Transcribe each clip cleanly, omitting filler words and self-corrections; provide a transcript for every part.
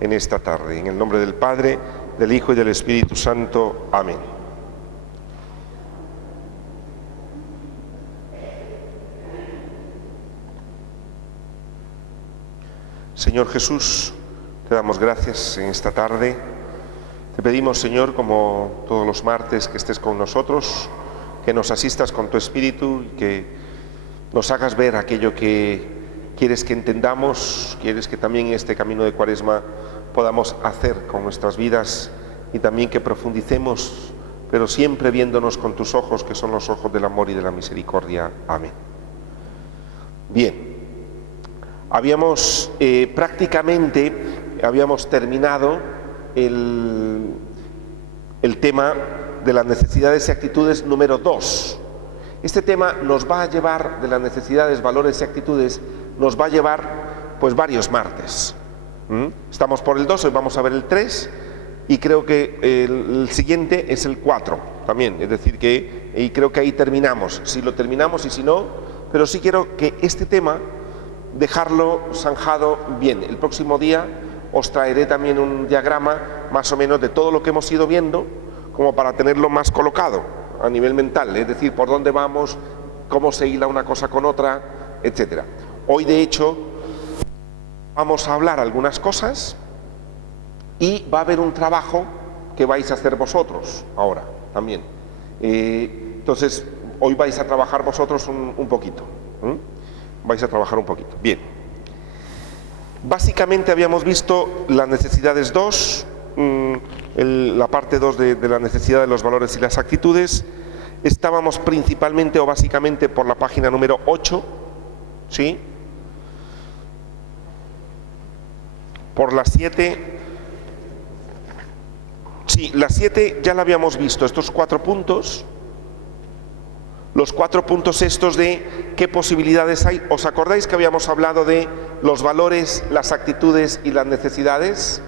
en esta tarde. En el nombre del Padre, del Hijo y del Espíritu Santo. Amén. Señor Jesús, te damos gracias en esta tarde. Te pedimos, Señor, como todos los martes, que estés con nosotros, que nos asistas con tu Espíritu y que nos hagas ver aquello que quieres que entendamos, quieres que también en este camino de Cuaresma podamos hacer con nuestras vidas y también que profundicemos, pero siempre viéndonos con tus ojos, que son los ojos del amor y de la misericordia. Amén. Bien, prácticamente habíamos terminado el tema de las necesidades y actitudes número 2. Este tema nos va a llevar, de las necesidades, valores y actitudes, nos va a llevar pues varios martes. Estamos por el 2, hoy vamos a ver el 3 y creo que el siguiente es el 4 también, es decir que, y creo que ahí terminamos, si lo terminamos y si no, pero sí quiero que este tema dejarlo zanjado bien. El próximo día os traeré también un diagrama más o menos de todo lo que hemos ido viendo, como para tenerlo más colocado a nivel mental, es decir, por dónde vamos, cómo se hila una cosa con otra, etcétera. Hoy, de hecho, vamos a hablar algunas cosas y va a haber un trabajo que vais a hacer vosotros ahora también. Entonces, hoy vais a trabajar vosotros un poquito. Vais a trabajar un poquito. Bien. Básicamente habíamos visto las necesidades 2, la parte 2 de la necesidad de los valores y las actitudes. Estábamos principalmente o básicamente por la página número 8, ¿sí? Por la 7, sí, la 7 ya la habíamos visto, estos 4 puntos, los 4 puntos estos de qué posibilidades hay. ¿Os acordáis que habíamos hablado de los valores, las actitudes y las necesidades?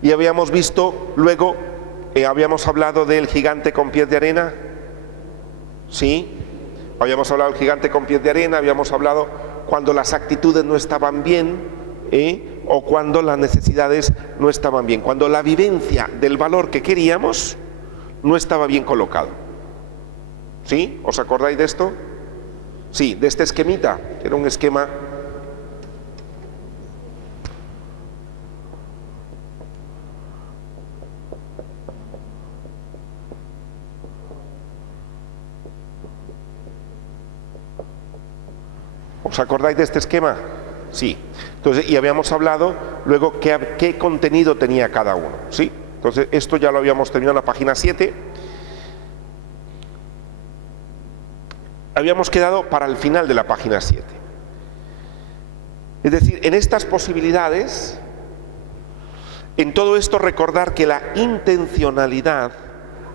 Y habíamos visto luego, habíamos hablado del gigante con pies de arena, ¿sí? Habíamos hablado del gigante con pies de arena, habíamos hablado cuando las actitudes no estaban bien, o cuando las necesidades no estaban bien, cuando la vivencia del valor que queríamos no estaba bien colocado. ¿Sí? ¿Os acordáis de esto? Sí, de este esquemita, que era un esquema ¿os acordáis de este esquema? Sí. Entonces, y habíamos hablado luego qué contenido tenía cada uno, ¿sí? Entonces, esto ya lo habíamos terminado en la página 7. Habíamos quedado para el final de la página 7. Es decir, en estas posibilidades, en todo esto recordar que la intencionalidad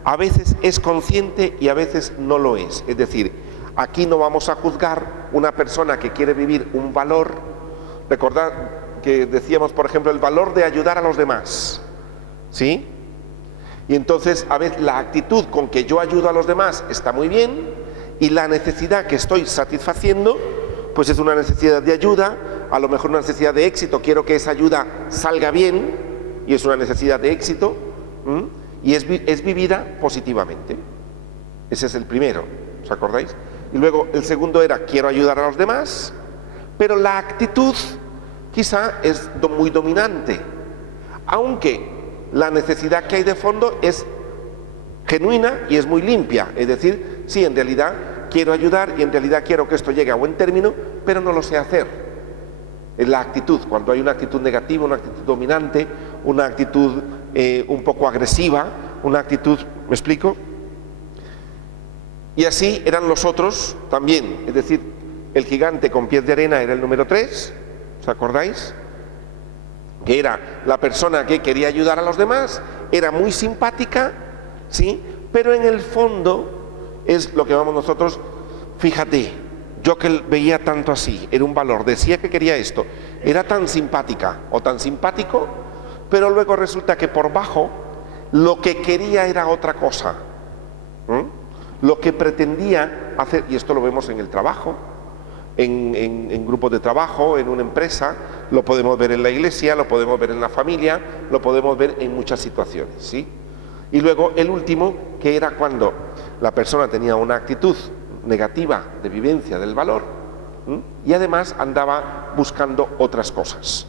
a veces es consciente y a veces no lo es. Es decir, aquí no vamos a juzgar una persona que quiere vivir un valor. Recordad que decíamos, por ejemplo, el valor de ayudar a los demás, ¿sí? Y entonces, a veces la actitud con que yo ayudo a los demás está muy bien, y la necesidad que estoy satisfaciendo, pues es una necesidad de ayuda, a lo mejor una necesidad de éxito, quiero que esa ayuda salga bien, y es una necesidad de éxito, y es vivida positivamente. Ese es el primero, ¿os acordáis? Y luego el segundo era, quiero ayudar a los demás, pero la actitud quizá es muy dominante, aunque la necesidad que hay de fondo es genuina y es muy limpia, es decir, sí, en realidad quiero ayudar y en realidad quiero que esto llegue a buen término, pero no lo sé hacer. Es la actitud, cuando hay una actitud negativa, una actitud dominante, una actitud un poco agresiva, una actitud, ¿me explico? Y así eran los otros también, es decir, el gigante con pies de arena era el número 3, ¿os acordáis? Que era la persona que quería ayudar a los demás, era muy simpática, ¿sí? Pero en el fondo es lo que vamos nosotros, fíjate, yo que veía tanto así, era un valor, decía que quería esto, era tan simpática o tan simpático, pero luego resulta que por bajo lo que quería era otra cosa. Lo que pretendía hacer, y esto lo vemos en el trabajo, en grupos de trabajo, en una empresa, lo podemos ver en la iglesia, lo podemos ver en la familia, lo podemos ver en muchas situaciones, ¿sí? Y luego el último, que era cuando la persona tenía una actitud negativa de vivencia del valor, y además andaba buscando otras cosas,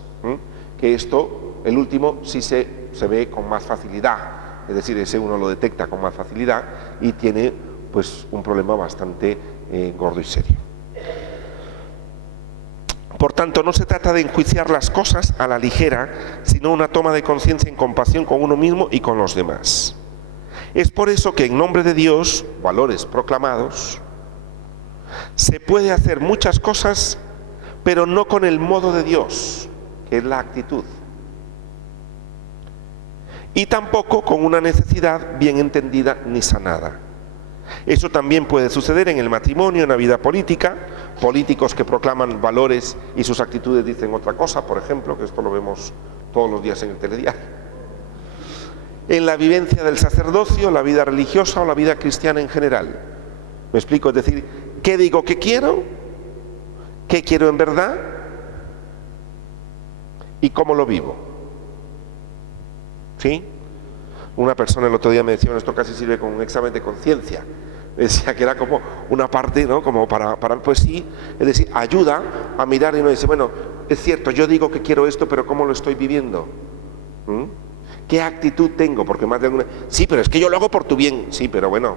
que esto, el último, sí se ve con más facilidad, es decir, ese uno lo detecta con más facilidad y tiene pues un problema bastante gordo y serio. Por tanto, no se trata de enjuiciar las cosas a la ligera, sino una toma de conciencia en compasión con uno mismo y con los demás. Es por eso que en nombre de Dios, valores proclamados, se puede hacer muchas cosas, pero no con el modo de Dios, que es la actitud. Y tampoco con una necesidad bien entendida ni sanada. Eso también puede suceder en el matrimonio, en la vida política, políticos que proclaman valores y sus actitudes dicen otra cosa, por ejemplo, que esto lo vemos todos los días en el telediario. En la vivencia del sacerdocio, la vida religiosa o la vida cristiana en general. ¿Me explico? Es decir, ¿qué digo que quiero? ¿Qué quiero en verdad? ¿Y cómo lo vivo? ¿Sí? Una persona el otro día me decía, bueno, esto casi sirve como un examen de conciencia. Me decía que era como una parte, ¿no? Como para, pues sí, es decir, ayuda a mirar y uno dice, bueno, es cierto, yo digo que quiero esto, pero ¿cómo lo estoy viviendo? ¿Qué actitud tengo? Porque más de alguna... Sí, pero es que yo lo hago por tu bien. Sí, pero bueno,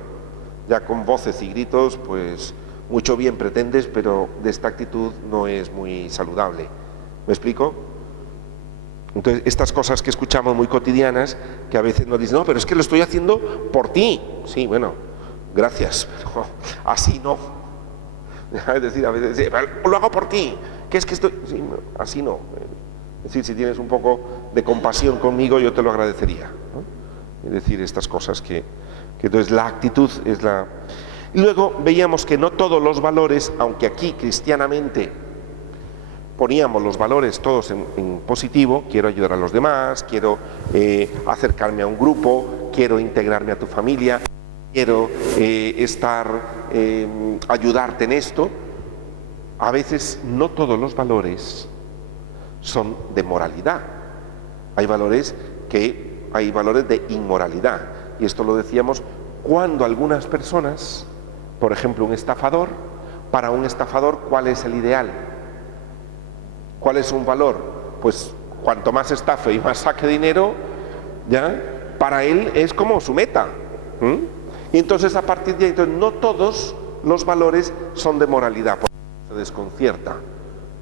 ya con voces y gritos, pues mucho bien pretendes, pero de esta actitud no es muy saludable. ¿Me explico? Entonces, estas cosas que escuchamos muy cotidianas, que a veces nos dicen, no, pero es que lo estoy haciendo por ti. Sí, bueno, gracias, pero así no. Es decir, a veces dice, lo hago por ti, que es que estoy... Sí, así no. Es decir, si tienes un poco de compasión conmigo, yo te lo agradecería, ¿no? Es decir, estas cosas que entonces la actitud es la... Y luego veíamos que no todos los valores, aunque aquí cristianamente poníamos los valores todos en positivo, quiero ayudar a los demás, quiero acercarme a un grupo, quiero integrarme a tu familia, quiero ayudarte en esto, a veces no todos los valores son de moralidad. Hay valores de inmoralidad. Y esto lo decíamos cuando algunas personas, por ejemplo un estafador, para un estafador, ¿cuál es el ideal? ¿Cuál es un valor? Pues cuanto más estafe y más saque dinero, ¿ya? Para él es como su meta. Y entonces a partir de ahí, no todos los valores son de moralidad, porque se desconcierta.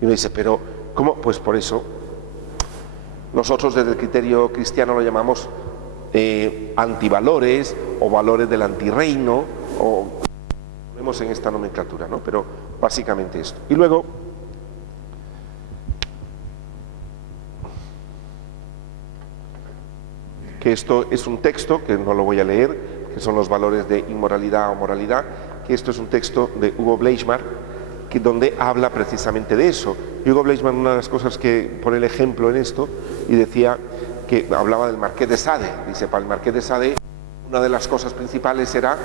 Y uno dice, pero ¿cómo? Pues por eso nosotros desde el criterio cristiano lo llamamos antivalores o valores del antirreino, o ponemos en esta nomenclatura, ¿no? Pero básicamente esto. Y luego que esto es un texto, que no lo voy a leer, que son los valores de inmoralidad o moralidad, que esto es un texto de Hugo Bleichmar, donde habla precisamente de eso. Y Hugo Bleichmar, una de las cosas que pone el ejemplo en esto, y decía que hablaba del Marqués de Sade. Dice, para el Marqués de Sade, una de las cosas principales era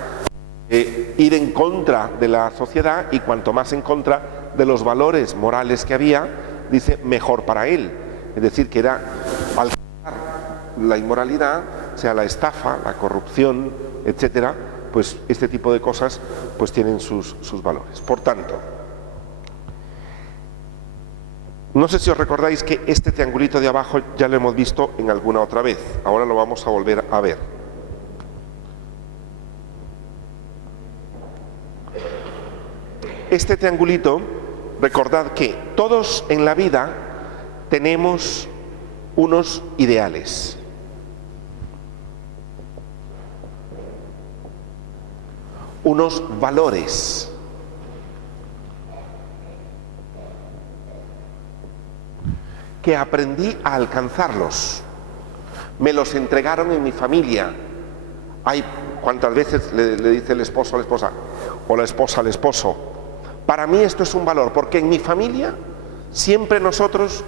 ir en contra de la sociedad, y cuanto más en contra de los valores morales que había, dice, mejor para él. Es decir, que era alcanzar la inmoralidad, o sea, la estafa, la corrupción, etcétera, pues este tipo de cosas pues tienen sus valores. Por tanto, no sé si os recordáis que este triangulito de abajo ya lo hemos visto en alguna otra vez, ahora lo vamos a volver a ver. Este triangulito, recordad que todos en la vida tenemos unos ideales. Unos valores. Que aprendí a alcanzarlos. Me los entregaron en mi familia. Hay cuántas veces le dice el esposo a la esposa o la esposa al esposo, para mí esto es un valor, porque en mi familia siempre nosotros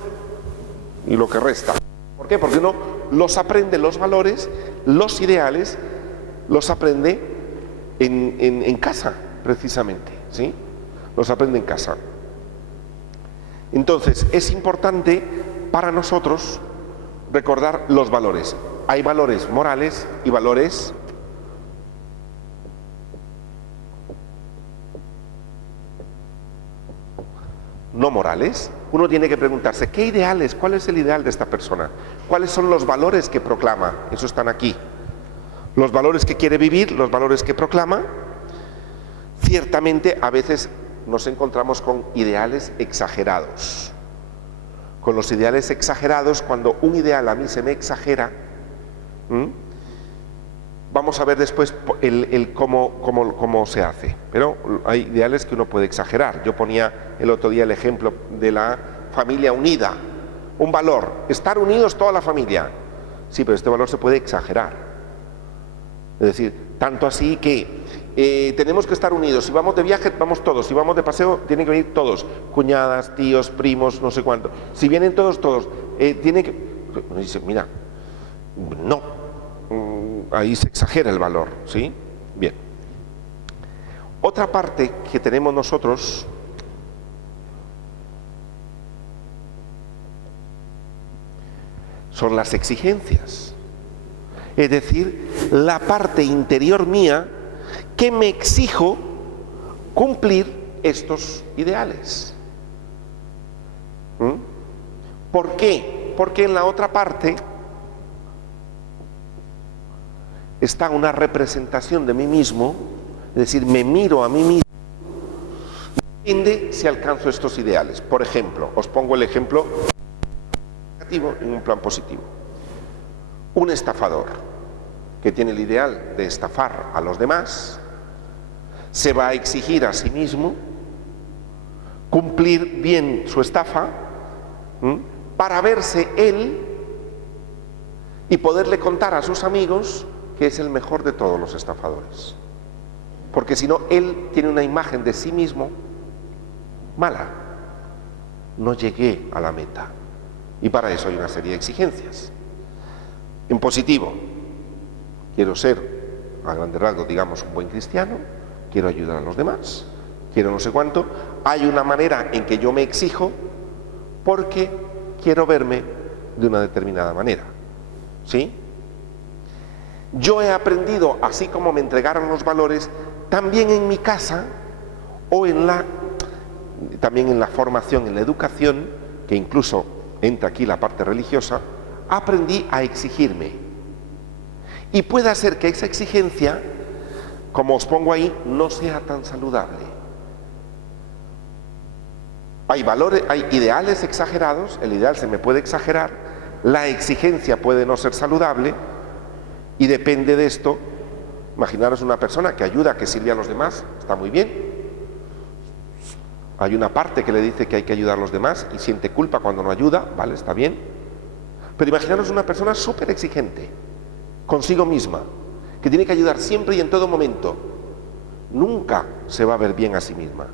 y lo que resta. ¿Por qué? Porque uno los aprende, los valores, los ideales, los aprende en casa, precisamente, ¿sí? Los aprende en casa. Entonces, es importante para nosotros recordar los valores. Hay valores morales y valores no morales. Uno tiene que preguntarse, ¿qué ideales? ¿Cuál es el ideal de esta persona? ¿Cuáles son los valores que proclama? Eso están aquí. Los valores que quiere vivir, los valores que proclama. Ciertamente, a veces nos encontramos con ideales exagerados. Con los ideales exagerados, cuando un ideal a mí se me exagera, vamos a ver después cómo se hace. Pero hay ideales que uno puede exagerar. Yo ponía el otro día el ejemplo de la familia unida. Un valor, estar unidos toda la familia. Sí, pero este valor se puede exagerar. Es decir, tanto así que tenemos que estar unidos. Si vamos de viaje, vamos todos. Si vamos de paseo, tienen que venir todos. Cuñadas, tíos, primos, no sé cuánto. Si vienen todos, tienen que... Uno dice, mira, no. Ahí se exagera el valor, ¿sí? Bien. Otra parte que tenemos nosotros son las exigencias. Es decir, la parte interior mía que me exijo cumplir estos ideales. ¿Por qué? Porque en la otra parte está una representación de mí mismo, es decir, me miro a mí mismo, depende si alcanzo estos ideales. Por ejemplo, os pongo el ejemplo negativo en un plan positivo. Un estafador que tiene el ideal de estafar a los demás, se va a exigir a sí mismo cumplir bien su estafa para verse él y poderle contar a sus amigos que es el mejor de todos los estafadores. Porque si no, él tiene una imagen de sí mismo mala. No llegué a la meta. Y para eso hay una serie de exigencias. En positivo, quiero ser, a grandes rasgos, digamos, un buen cristiano, quiero ayudar a los demás, quiero no sé cuánto. Hay una manera en que yo me exijo porque quiero verme de una determinada manera. ¿Sí? Yo he aprendido, así como me entregaron los valores, también en mi casa o también en la formación, en la educación, que incluso entra aquí la parte religiosa, aprendí a exigirme. Y puede ser que esa exigencia, como os pongo ahí, no sea tan saludable. Hay valores, hay ideales exagerados, el ideal se me puede exagerar, la exigencia puede no ser saludable, y depende de esto. Imaginaros una persona que ayuda, que sirve a los demás, está muy bien. Hay una parte que le dice que hay que ayudar a los demás y siente culpa cuando no ayuda, vale, está bien. Pero imaginaros una persona súper exigente consigo misma, que tiene que ayudar siempre y en todo momento. Nunca se va a ver bien a sí misma.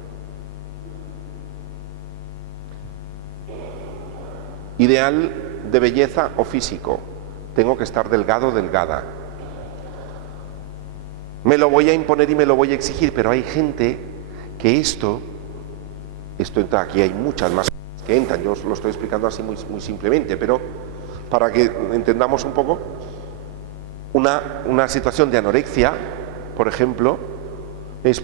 Ideal de belleza o físico. Tengo que estar delgado o delgada. Me lo voy a imponer y me lo voy a exigir, pero hay gente que esto entra aquí, hay muchas más que entran. Yo os lo estoy explicando así muy simplemente, pero para que entendamos un poco, una situación de anorexia, por ejemplo, es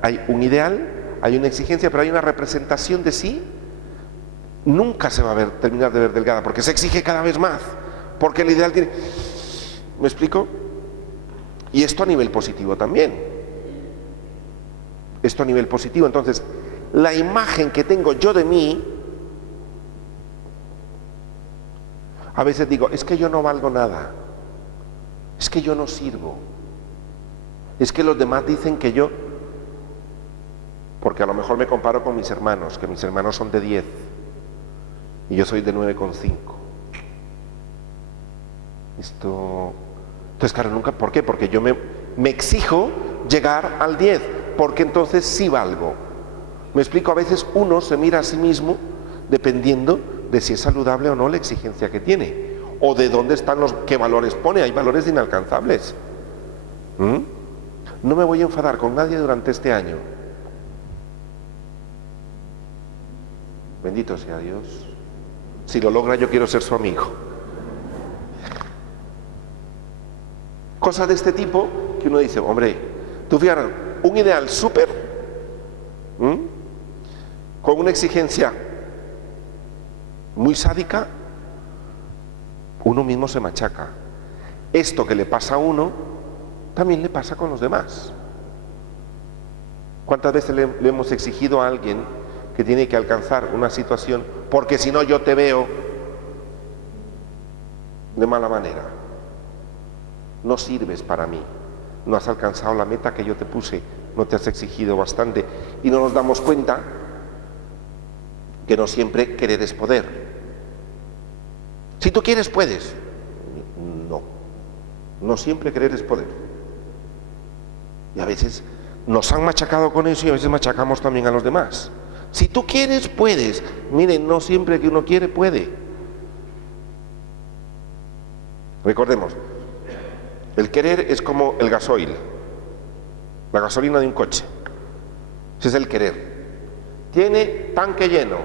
hay un ideal, hay una exigencia, pero hay una representación de sí. Nunca se va a terminar de ver delgada, porque se exige cada vez más, porque el ideal tiene... ¿Me explico? Y esto a nivel positivo también. Esto a nivel positivo. Entonces, la imagen que tengo yo de mí, a veces digo, es que yo no valgo nada, es que yo no sirvo, es que los demás dicen que yo, porque a lo mejor me comparo con mis hermanos, que mis hermanos son de 10 y yo soy de 9,5. Entonces, claro, nunca, ¿por qué? Porque yo me exijo llegar al 10, porque entonces sí valgo. Me explico, a veces uno se mira a sí mismo dependiendo de si es saludable o no la exigencia que tiene, o de dónde están qué valores pone. Hay valores inalcanzables. No me voy a enfadar con nadie durante este año. Bendito sea Dios. Si lo logra, yo quiero ser su amigo. Cosas de este tipo que uno dice, hombre, tú fíjate, un ideal súper, con una exigencia muy sádica, uno mismo se machaca. Esto que le pasa a uno, también le pasa con los demás. ¿Cuántas veces le hemos exigido a alguien que tiene que alcanzar una situación porque si no yo te veo de mala manera? No sirves para mí, no has alcanzado la meta que yo te puse, no te has exigido bastante, y no nos damos cuenta que no siempre querer es poder. Si tú quieres, puedes. No siempre querer es poder. Y a veces nos han machacado con eso y a veces machacamos también a los demás. Si tú quieres, puedes. Miren, no siempre que uno quiere, puede. Recordemos, el querer es como el gasoil, la gasolina de un coche. Ese es el querer. Tiene tanque lleno.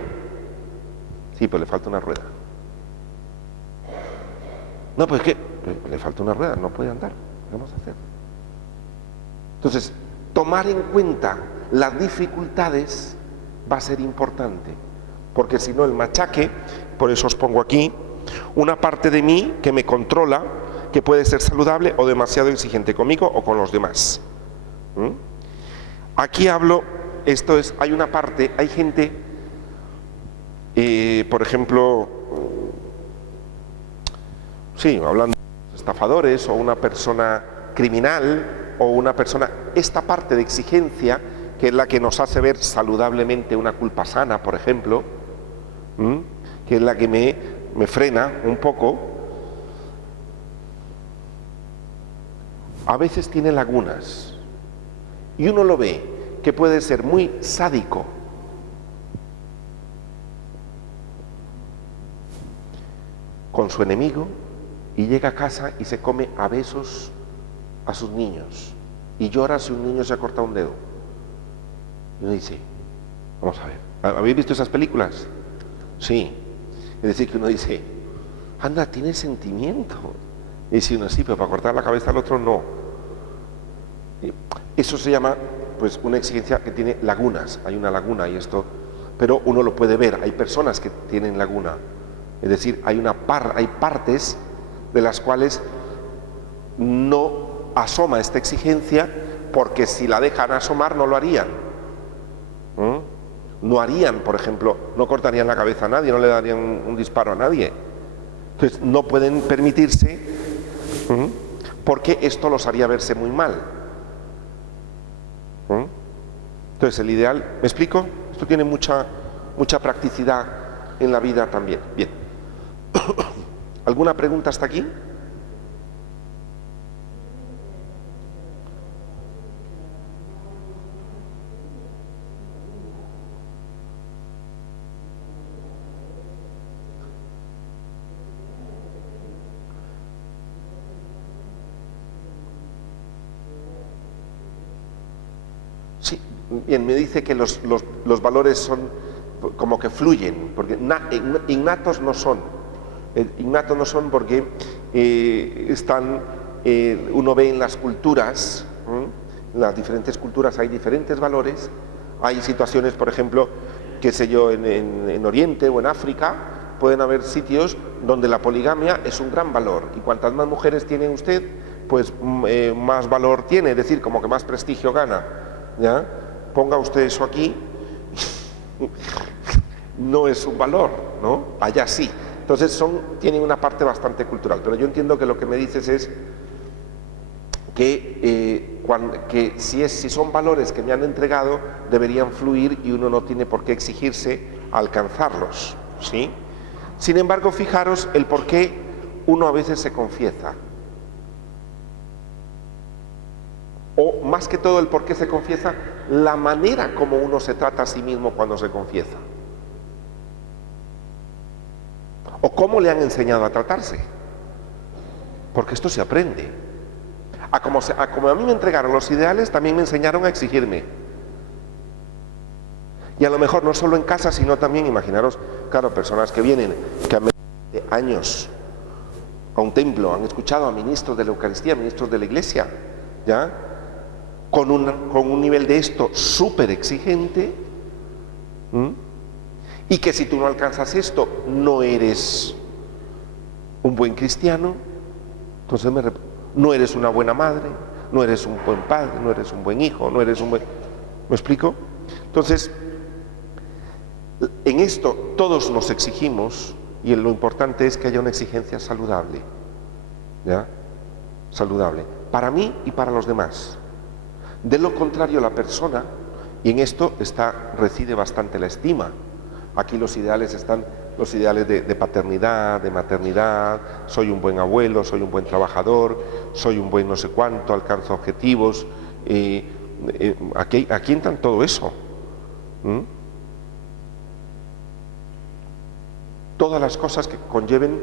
Sí, pero le falta una rueda. No, pues ¿qué? Le falta una rueda, no puede andar. ¿Qué vamos a hacer? Entonces, tomar en cuenta las dificultades va a ser importante, porque si no el machaque, por eso os pongo aquí, una parte de mí que me controla, que puede ser saludable o demasiado exigente conmigo o con los demás. Aquí hablo, esto es, hay una parte, hay gente, por ejemplo, sí, hablando de estafadores o una persona criminal o una persona, esta parte de exigencia que es la que nos hace ver saludablemente una culpa sana, por ejemplo, que es la que me frena un poco, a veces tiene lagunas y uno lo ve que puede ser muy sádico, con su enemigo, y llega a casa y se come a besos a sus niños y llora si un niño se ha cortado un dedo. Y uno dice, vamos a ver, ¿habéis visto esas películas? Sí. Es decir, que uno dice, anda, tiene sentimiento. Y dice uno, sí, pero para cortar la cabeza al otro no. Eso se llama, pues, una exigencia que tiene lagunas. Hay una laguna y esto, pero uno lo puede ver. Hay personas que tienen laguna. Es decir, hay partes de las cuales no asoma esta exigencia, porque si la dejan asomar no lo harían. No harían, por ejemplo, no cortarían la cabeza a nadie, no le darían un disparo a nadie. Entonces no pueden permitirse, porque esto los haría verse muy mal. Entonces el ideal, ¿me explico? Esto tiene mucha practicidad en la vida también. Bien. ¿Alguna pregunta hasta aquí? Sí, bien, me dice que los valores son como que fluyen, porque innatos no son. Innatos no son porque están, uno ve en las culturas, en las diferentes culturas hay diferentes valores. Hay situaciones, por ejemplo, qué sé yo, en Oriente o en África, pueden haber sitios donde la poligamia es un gran valor, y cuantas más mujeres tiene usted, pues más valor tiene, es decir, como que más prestigio gana. ¿Ya? Ponga usted eso aquí, no es un valor, ¿no? Allá sí. Entonces tienen una parte bastante cultural, pero yo entiendo que lo que me dices es que si son valores que me han entregado, deberían fluir y uno no tiene por qué exigirse alcanzarlos, ¿sí? Sin embargo, fijaros el por qué uno a veces se confiesa. O más que todo el por qué se confiesa, la manera como uno se trata a sí mismo cuando se confiesa. O cómo le han enseñado a tratarse. Porque esto se aprende. Como a mí me entregaron los ideales, también me enseñaron a exigirme. Y a lo mejor no solo en casa, sino también, imaginaros, claro, personas que vienen, que han venido de años a un templo, han escuchado a ministros de la Eucaristía, ministros de la Iglesia, ¿ya? Con un nivel de esto súper exigente, y que si tú no alcanzas esto, no eres un buen cristiano, entonces no eres una buena madre, no eres un buen padre, no eres un buen hijo, no eres un buen... ¿Me explico? Entonces, en esto todos nos exigimos, y lo importante es que haya una exigencia saludable, ¿ya? Saludable, para mí y para los demás. De lo contrario, la persona, y en esto reside bastante la estima. Aquí los ideales están, los ideales de paternidad, de maternidad, soy un buen abuelo, soy un buen trabajador, soy un buen no sé cuánto, alcanzo objetivos. Aquí entran todo eso. Todas las cosas que conlleven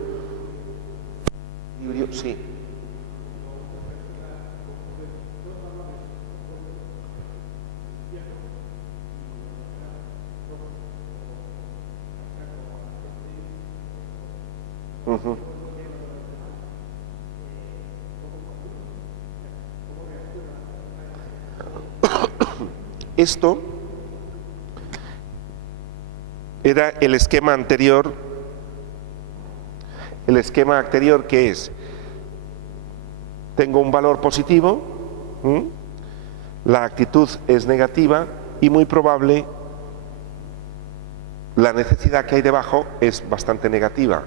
equilibrio, sí. Esto era el esquema anterior. El esquema anterior, que es, tengo un valor positivo, la actitud es negativa y muy probable la necesidad que hay debajo es bastante negativa.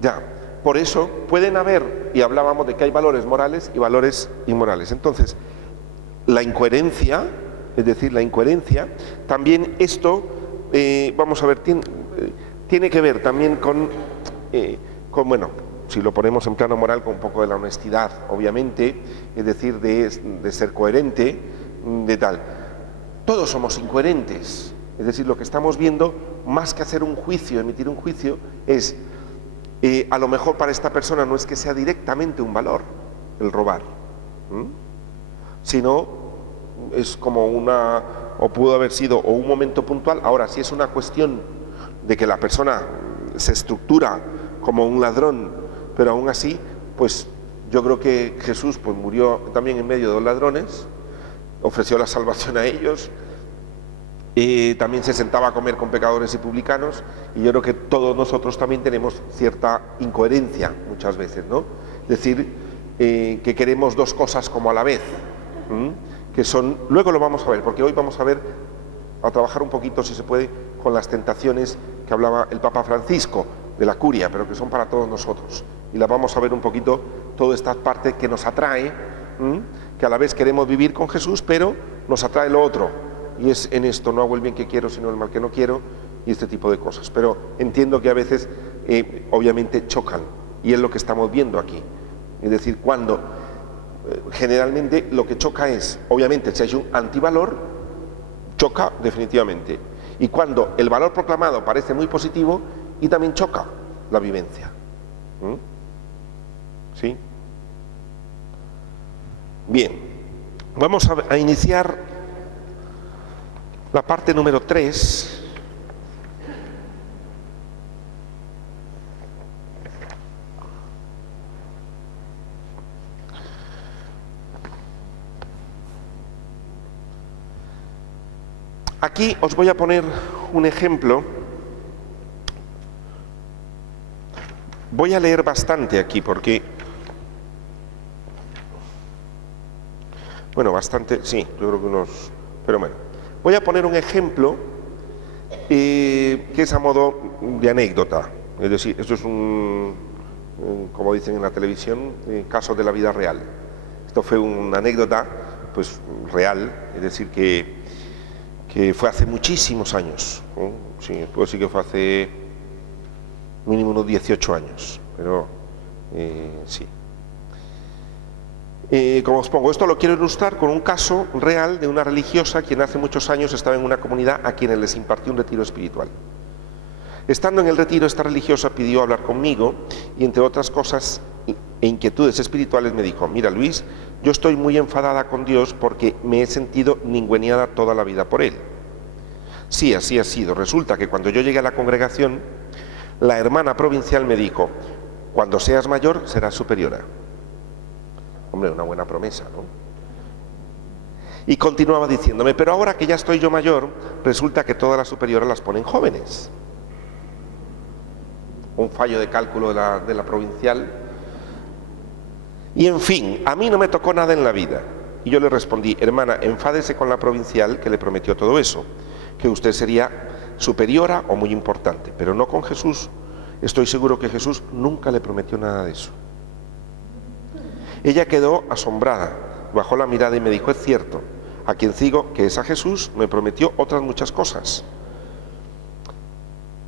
Ya, por eso pueden haber, y hablábamos de que hay valores morales y valores inmorales. Entonces, la incoherencia, es decir, la incoherencia, también esto, vamos a ver, tiene que ver también con, bueno, si lo ponemos en plano moral, con un poco de la honestidad, obviamente, es decir, de ser coherente, de tal. Todos somos incoherentes, es decir, lo que estamos viendo, más que hacer un juicio, emitir un juicio, es, a lo mejor para esta persona no es que sea directamente un valor el robar, sino es como o pudo haber sido o un momento puntual. Ahora, si es una cuestión de que la persona se estructura como un ladrón, pero aún así, pues yo creo que Jesús pues murió también en medio de los ladrones, ofreció la salvación a ellos, también se sentaba a comer con pecadores y publicanos, y yo creo que todos nosotros también tenemos cierta incoherencia muchas veces, ¿no? Es decir, que queremos dos cosas como a la vez, que son, luego lo vamos a ver, porque hoy vamos a trabajar un poquito, si se puede, con las tentaciones que hablaba el Papa Francisco de la curia, pero que son para todos nosotros, y la vamos a ver un poquito, toda esta parte que nos atrae, que a la vez queremos vivir con Jesús, pero nos atrae lo otro, y es en esto, no hago el bien que quiero, sino el mal que no quiero, y este tipo de cosas. Pero entiendo que a veces, obviamente, chocan, y es lo que estamos viendo aquí. Es decir, cuando generalmente lo que choca es, obviamente, si hay un antivalor, choca definitivamente. Y cuando el valor proclamado parece muy positivo, y también choca la vivencia. ¿Sí? Bien, vamos a iniciar la parte número 3. Aquí os voy a poner un ejemplo. Voy a leer bastante aquí porque, bueno, bastante, sí, yo creo que unos, pero bueno, voy a poner un ejemplo que es a modo de anécdota, es decir, esto es como dicen en la televisión, caso de la vida real. Esto fue una anécdota, pues, real, es decir, que fue hace muchísimos años, ¿no? Sí, puedo decir que fue hace mínimo unos 18 años, pero sí. Como os pongo, esto lo quiero ilustrar con un caso real de una religiosa quien hace muchos años estaba en una comunidad a quienes les impartió un retiro espiritual. Estando en el retiro, esta religiosa pidió hablar conmigo y, entre otras cosas e inquietudes espirituales, me dijo: mira, Luis, yo estoy muy enfadada con Dios porque me he sentido ningüeneada toda la vida por Él. Sí, así ha sido. Resulta que cuando yo llegué a la congregación, la hermana provincial me dijo: cuando seas mayor serás superiora. Hombre, una buena promesa, ¿no? Y continuaba diciéndome: pero ahora que ya estoy yo mayor, resulta que todas las superioras las ponen jóvenes. Un fallo de cálculo de la provincial. Y en fin, a mí no me tocó nada en la vida. Y yo le respondí: hermana, enfádese con la provincial que le prometió todo eso, que usted sería superiora o muy importante, pero no con Jesús. Estoy seguro que Jesús nunca le prometió nada de eso. Ella quedó asombrada, bajó la mirada y me dijo: es cierto, a quien sigo, que es a Jesús, me prometió otras muchas cosas.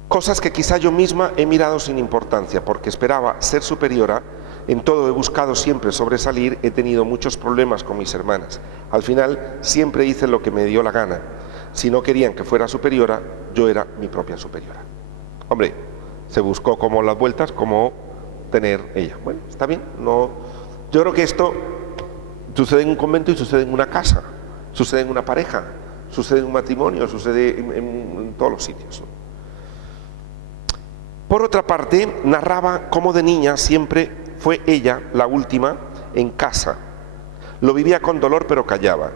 Cosas que quizá yo misma he mirado sin importancia, porque esperaba ser superiora. En todo he buscado siempre sobresalir, he tenido muchos problemas con mis hermanas. Al final siempre hice lo que me dio la gana. Si no querían que fuera superiora, yo era mi propia superiora. Hombre, se buscó como las vueltas, como tener ella. Bueno, está bien. No, yo creo que esto sucede en un convento y sucede en una casa, sucede en una pareja, sucede en un matrimonio, sucede en todos los sitios, ¿no? Por otra parte, narraba cómo de niña siempre fue ella la última en casa. Lo vivía con dolor, pero callaba.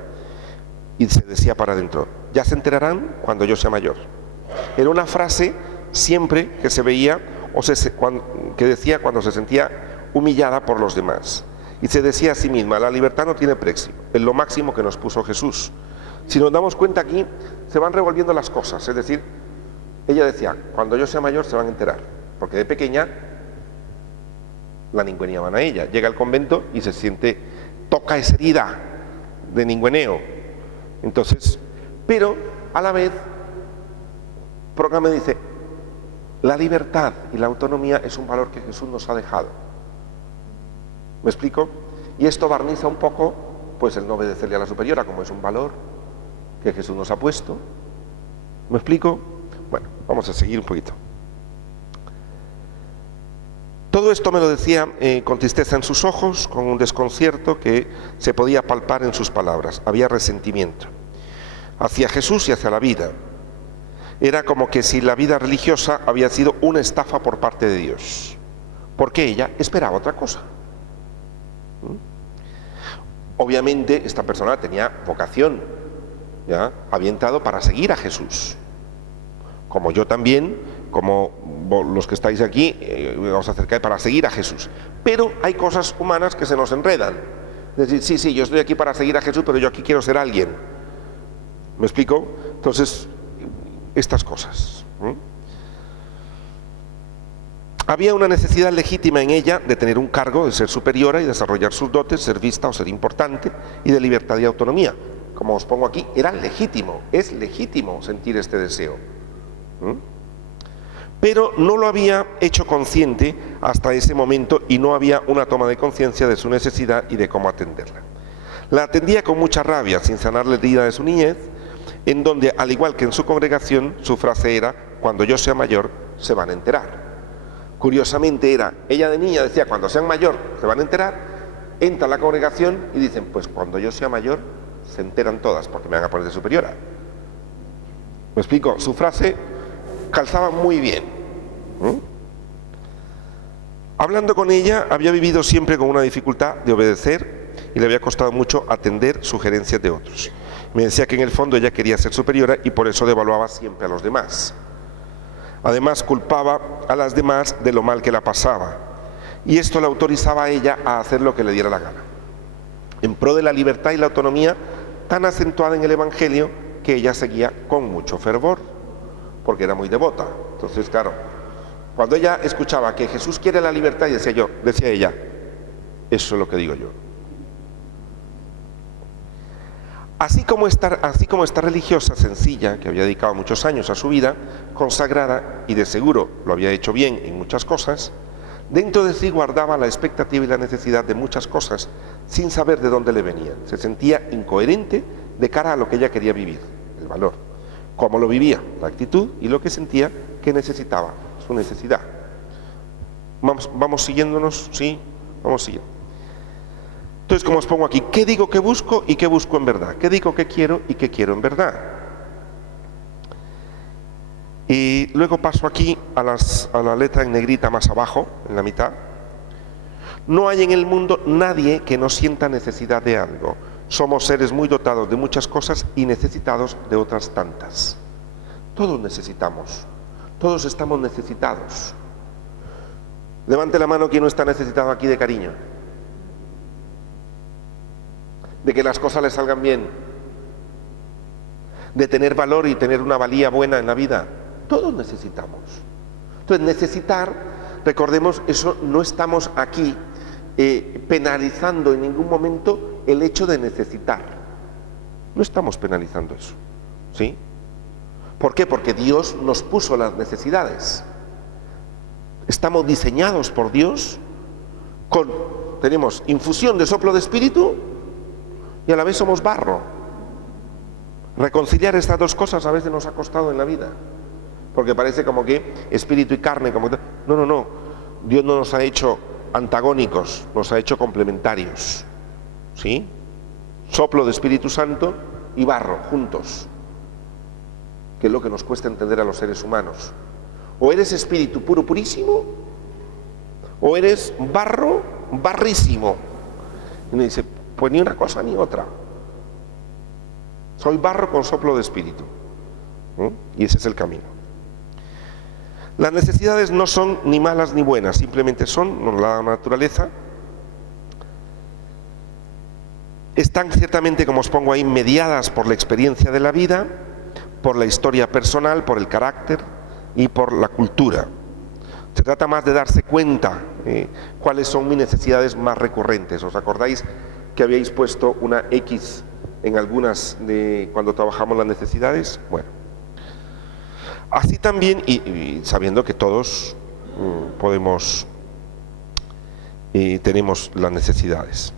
Y se decía para adentro: ya se enterarán cuando yo sea mayor. Era una frase siempre que se veía que decía cuando se sentía humillada por los demás. Y se decía a sí misma: la libertad no tiene precio, es lo máximo que nos puso Jesús. Si nos damos cuenta aquí, se van revolviendo las cosas. Es decir, ella decía: cuando yo sea mayor se van a enterar, porque de pequeña la ningüeneaban a ella. Llega al convento y se siente, toca esa herida de ningüeneo. Entonces, pero a la vez, Proclame dice: la libertad y la autonomía es un valor que Jesús nos ha dejado. ¿Me explico? Y esto barniza un poco pues el no obedecerle a la superiora, como es un valor que Jesús nos ha puesto. ¿Me explico? Bueno, vamos a seguir un poquito. Todo esto me lo decía con tristeza en sus ojos, con un desconcierto que se podía palpar en sus palabras. Había resentimiento hacia Jesús y hacia la vida. Era como que si la vida religiosa había sido una estafa por parte de Dios, porque ella esperaba otra cosa. Obviamente esta persona tenía vocación, ¿ya? Había entrado para seguir a Jesús, como yo también, como los que estáis aquí, os acercáis para seguir a Jesús. Pero hay cosas humanas que se nos enredan. Es decir, sí, yo estoy aquí para seguir a Jesús, pero yo aquí quiero ser alguien. ¿Me explico? Entonces, estas cosas. Había una necesidad legítima en ella de tener un cargo, de ser superiora y desarrollar sus dotes, ser vista o ser importante, y de libertad y autonomía. Como os pongo aquí, era legítimo, es legítimo sentir este deseo. Pero no lo había hecho consciente hasta ese momento y no había una toma de conciencia de su necesidad y de cómo atenderla. La atendía con mucha rabia, sin sanar la herida de su niñez, en donde, al igual que en su congregación, su frase era: cuando yo sea mayor, se van a enterar. Curiosamente ella de niña decía: cuando sean mayor, se van a enterar. Entra a la congregación y dicen: pues cuando yo sea mayor, se enteran todas, porque me van a poner de superiora. ¿Me explico? Su frase calzaba muy bien. Hablando con ella, había vivido siempre con una dificultad de obedecer y le había costado mucho atender sugerencias de otros. Me decía que en el fondo ella quería ser superiora y por eso devaluaba siempre a los demás. Además, culpaba a las demás de lo mal que la pasaba, y esto la autorizaba a ella a hacer lo que le diera la gana, en pro de la libertad y la autonomía tan acentuada en el Evangelio que ella seguía con mucho fervor, porque era muy devota. Entonces, claro, cuando ella escuchaba que Jesús quiere la libertad, decía ella: eso es lo que digo yo. Así como esta religiosa sencilla, que había dedicado muchos años a su vida, consagrada, y de seguro lo había hecho bien en muchas cosas, dentro de sí guardaba la expectativa y la necesidad de muchas cosas, sin saber de dónde le venían. Se sentía incoherente de cara a lo que ella quería vivir, el valor. Cómo lo vivía, la actitud y lo que sentía ¿Qué necesitaba? Su necesidad. ¿Vamos siguiéndonos? Sí, vamos siguiendo. Entonces, como os pongo aquí, ¿qué digo que busco y qué busco en verdad? ¿Qué digo que quiero y qué quiero en verdad? Y luego paso aquí a la letra en negrita más abajo, en la mitad. No hay en el mundo nadie que no sienta necesidad de algo. Somos seres muy dotados de muchas cosas y necesitados de otras tantas. Todos necesitamos, todos estamos necesitados. Levante la mano quien no está necesitado aquí de cariño, de que las cosas le salgan bien, de tener valor y tener una valía buena en la vida. Todos necesitamos. Entonces, necesitar, recordemos, eso no estamos aquí penalizando en ningún momento el hecho de necesitar. No estamos penalizando eso, ¿sí? ¿Por qué? Porque Dios nos puso las necesidades. Estamos diseñados por Dios tenemos infusión de soplo de espíritu y a la vez somos barro. Reconciliar estas dos cosas a veces nos ha costado en la vida, porque parece como que espíritu y carne, no. Dios no nos ha hecho antagónicos, nos ha hecho complementarios, ¿sí? Soplo de Espíritu Santo y barro juntos, que es lo que nos cuesta entender a los seres humanos. O eres espíritu puro, purísimo, o eres barro, barrísimo. Y me dice, pues ni una cosa ni otra. Soy barro con soplo de espíritu. Y ese es el camino. Las necesidades no son ni malas ni buenas, simplemente son, nos la da la naturaleza. Están ciertamente, como os pongo ahí, mediadas por la experiencia de la vida, por la historia personal, por el carácter y por la cultura. Se trata más de darse cuenta cuáles son mis necesidades más recurrentes. ¿Os acordáis que habíais puesto una X en algunas de cuando trabajamos las necesidades? Bueno, así también, y sabiendo que todos podemos y tenemos las necesidades.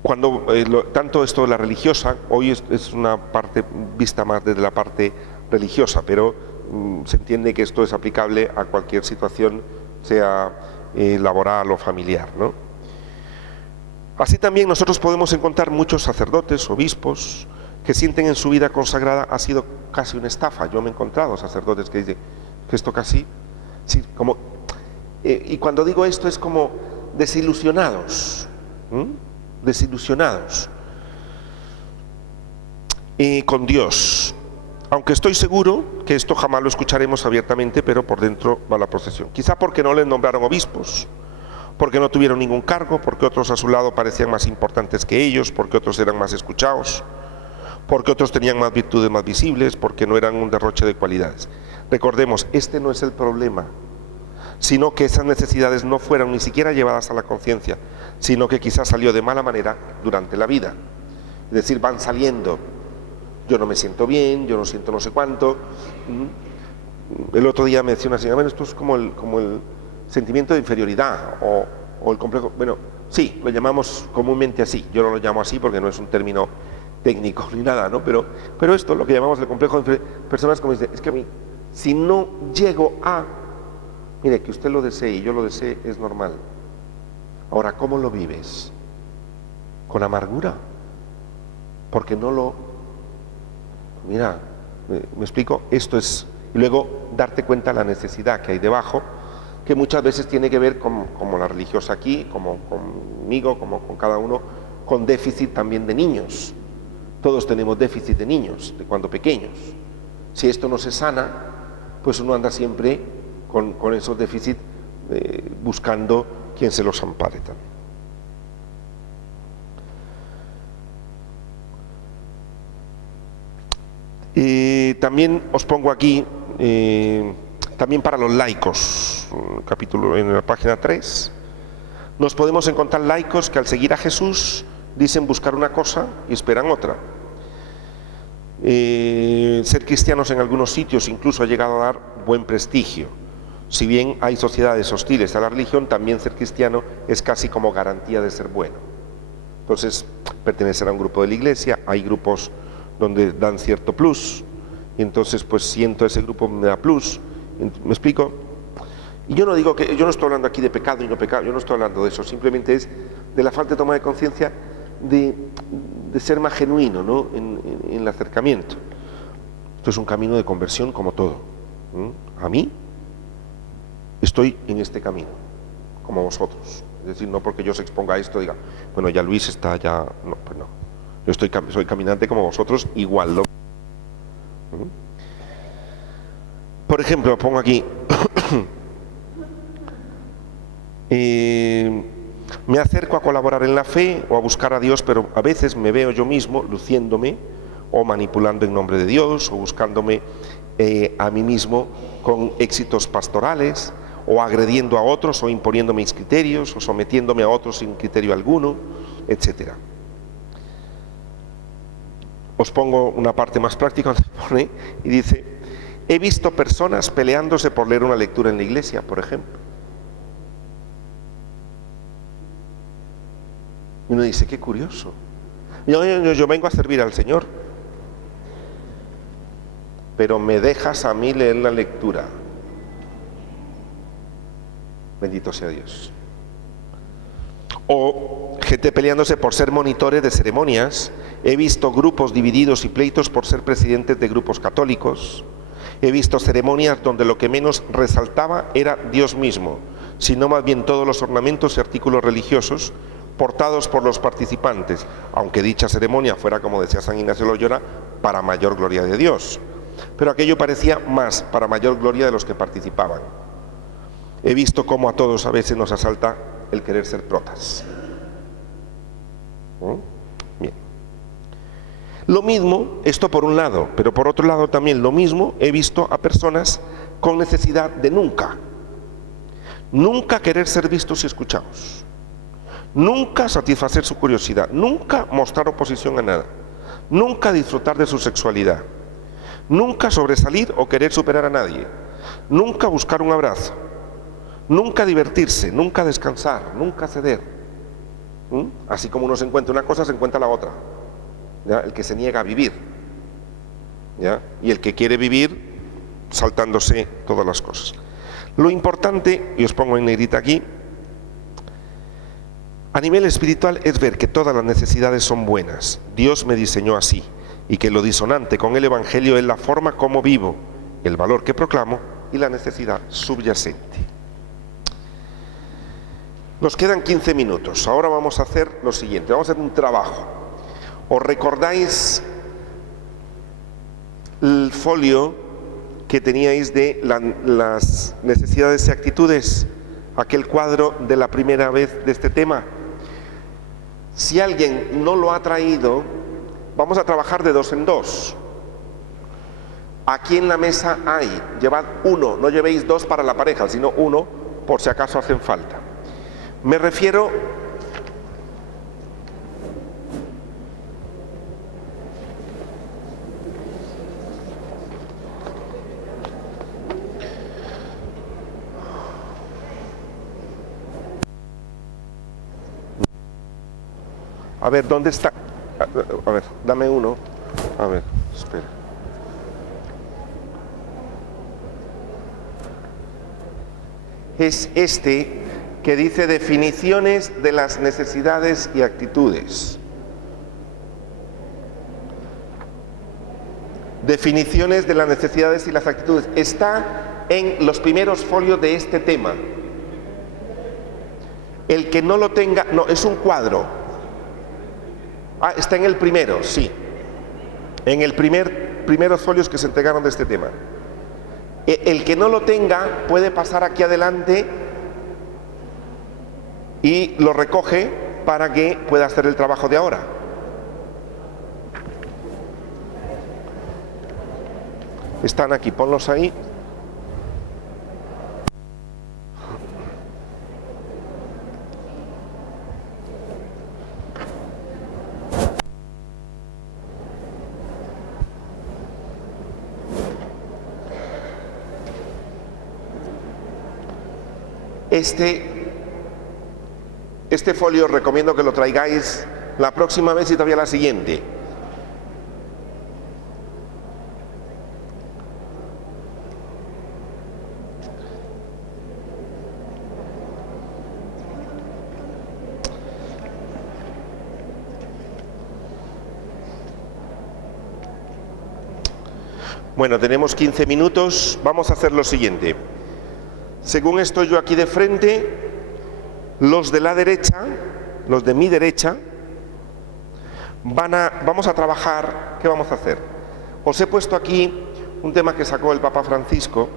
Cuando tanto esto de la religiosa, hoy es una parte vista más desde la parte religiosa, pero se entiende que esto es aplicable a cualquier situación, sea laboral o familiar, ¿no? Así también nosotros podemos encontrar muchos sacerdotes, obispos, que sienten en su vida consagrada ha sido casi una estafa. Yo me he encontrado sacerdotes que dicen que esto casi, sí, como, y cuando digo esto es como desilusionados, desilusionados con Dios. Aunque estoy seguro que esto jamás lo escucharemos abiertamente, pero por dentro va la procesión. Quizá porque no les nombraron obispos, porque no tuvieron ningún cargo, porque otros a su lado parecían más importantes que ellos, porque otros eran más escuchados, porque otros tenían más virtudes más visibles, porque no eran un derroche de cualidades. Recordemos, este no es el problema, sino que esas necesidades no fueron ni siquiera llevadas a la conciencia, sino que quizás salió de mala manera durante la vida. Es decir, van saliendo. Yo no me siento bien, yo no siento no sé cuánto. El otro día me decía una señora, bueno, esto es como el sentimiento de inferioridad o el complejo. Bueno, sí, lo llamamos comúnmente así. Yo no lo llamo así porque no es un término técnico ni nada, ¿no? Pero esto, lo que llamamos el complejo de inferioridad, personas como dicen, es que a mí, si no llego a, mire, que usted lo desee y yo lo desee es normal. Ahora, ¿cómo lo vives? ¿Con amargura? Porque no lo... Mira, me explico, esto es, y luego darte cuenta de la necesidad que hay debajo, que muchas veces tiene que ver como la religiosa aquí, como conmigo, como con cada uno, con déficit también de niños. Todos tenemos déficit de niños, de cuando pequeños. Si esto no se sana, pues uno anda siempre con esos déficits buscando quien se los ampare también. También os pongo aquí, también para los laicos, capítulo en la página 3, nos podemos encontrar laicos que al seguir a Jesús dicen buscar una cosa y esperan otra. Ser cristianos en algunos sitios incluso ha llegado a dar buen prestigio. Si bien hay sociedades hostiles a la religión, también ser cristiano es casi como garantía de ser bueno. Entonces, pertenecer a un grupo de la iglesia, hay grupos donde dan cierto plus, y entonces pues siento ese grupo me da plus. ¿Me explico? Y yo no digo que, yo no estoy hablando aquí de pecado y no pecado, yo no estoy hablando de eso, simplemente es de la falta de toma de conciencia de ser más genuino, ¿no? en el acercamiento. Esto es un camino de conversión como todo. A mí estoy en este camino, como vosotros. Es decir, no porque yo se exponga a esto, diga, bueno, ya Luis está ya... No, pues no. Yo soy caminante como vosotros, igual. Por ejemplo, pongo aquí... me acerco a colaborar en la fe o a buscar a Dios, pero a veces me veo yo mismo luciéndome o manipulando en nombre de Dios o buscándome a mí mismo con éxitos pastorales o agrediendo a otros o imponiendo mis criterios o sometiéndome a otros sin criterio alguno, etcétera. Os pongo una parte más práctica donde pone y dice: he visto personas peleándose por leer una lectura en la iglesia, por ejemplo. Y uno dice, qué curioso. Yo vengo a servir al Señor, pero me dejas a mí leer la lectura. Bendito sea Dios. O gente peleándose por ser monitores de ceremonias. He visto grupos divididos y pleitos por ser presidentes de grupos católicos. He visto ceremonias donde lo que menos resaltaba era Dios mismo, sino más bien todos los ornamentos y artículos religiosos portados por los participantes, aunque dicha ceremonia fuera, como decía San Ignacio de Loyola, para mayor gloria de Dios. Pero aquello parecía más para mayor gloria de los que participaban. He visto cómo a todos a veces nos asalta el querer ser protas. Bien. Lo mismo, esto por un lado, pero por otro lado también lo mismo he visto a personas con necesidad de nunca querer ser vistos y escuchados, nunca satisfacer su curiosidad, nunca mostrar oposición a nada, nunca disfrutar de su sexualidad, nunca sobresalir o querer superar a nadie, nunca buscar un abrazo, nunca divertirse, nunca descansar, nunca ceder. Así como uno se encuentra una cosa, se encuentra la otra. ¿Ya? El que se niega a vivir, ¿ya? Y el que quiere vivir saltándose todas las cosas. Lo importante, y os pongo en negrita aquí, a nivel espiritual es ver que todas las necesidades son buenas. Dios me diseñó así, y que lo disonante con el Evangelio es la forma como vivo, el valor que proclamo y la necesidad subyacente. Nos quedan 15 minutos. Ahora vamos a hacer lo siguiente, vamos a hacer un trabajo. ¿Os recordáis el folio que teníais de las necesidades y actitudes? Aquel cuadro de la primera vez de este tema. Si alguien no lo ha traído, vamos a trabajar de 2 en 2. Aquí en la mesa hay, llevad 1, no llevéis 2 para la pareja, sino 1 por si acaso hacen falta. Me refiero a ver, ¿dónde está? A ver, dame 1. A ver, espera. Es este que dice definiciones de las necesidades y actitudes. Definiciones de las necesidades y las actitudes. Está en los primeros folios de este tema. El que no lo tenga, no, es un cuadro. Está en el primero, sí. En el primeros folios que se entregaron de este tema. El que no lo tenga puede pasar aquí adelante y lo recoge para que pueda hacer el trabajo de ahora. Están aquí, ponlos ahí. Este folio recomiendo que lo traigáis la próxima vez y todavía la siguiente. Bueno, tenemos 15 minutos. Vamos a hacer lo siguiente. Según estoy yo aquí de frente, los de la derecha, los de mi derecha, vamos a trabajar. ¿Qué vamos a hacer? Os he puesto aquí un tema que sacó el Papa Francisco.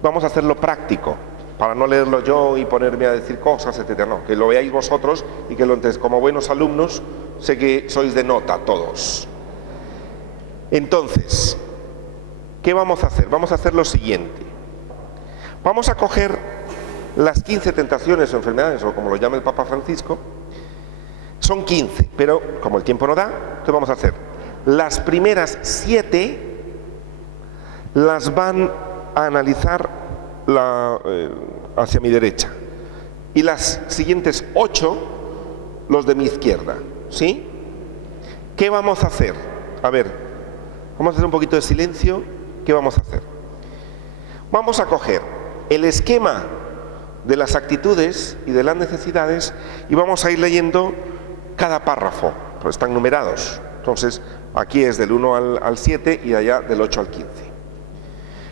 Vamos a hacerlo práctico, para no leerlo yo y ponerme a decir cosas, etcétera. No, que lo veáis vosotros y que lo entendáis. Como buenos alumnos, sé que sois de nota todos. Entonces, ¿qué vamos a hacer? Vamos a hacer lo siguiente. Vamos a coger las 15 tentaciones o enfermedades, o como lo llama el Papa Francisco. Son 15, pero como el tiempo no da, entonces vamos a hacer las primeras 7, las van a analizar hacia mi derecha, y las siguientes 8 los de mi izquierda, ¿sí? ¿Qué vamos a hacer? A ver, vamos a hacer un poquito de silencio. ¿Qué vamos a hacer? Vamos a coger el esquema de las actitudes y de las necesidades y vamos a ir leyendo cada párrafo, pues están numerados. Entonces, aquí es del 1 al 7 y allá del 8 al 15.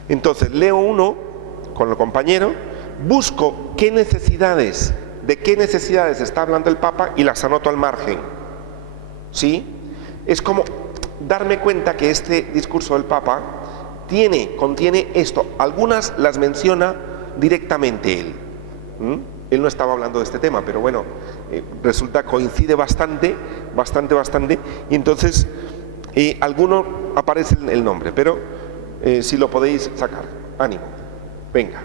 Entonces, leo uno con el compañero, busco de qué necesidades está hablando el Papa y las anoto al margen. ¿Sí? Es como darme cuenta que este discurso del Papa contiene esto. Algunas las menciona directamente él. Él no estaba hablando de este tema, pero bueno, coincide bastante, y entonces alguno aparece el nombre, pero si lo podéis sacar, ánimo, venga.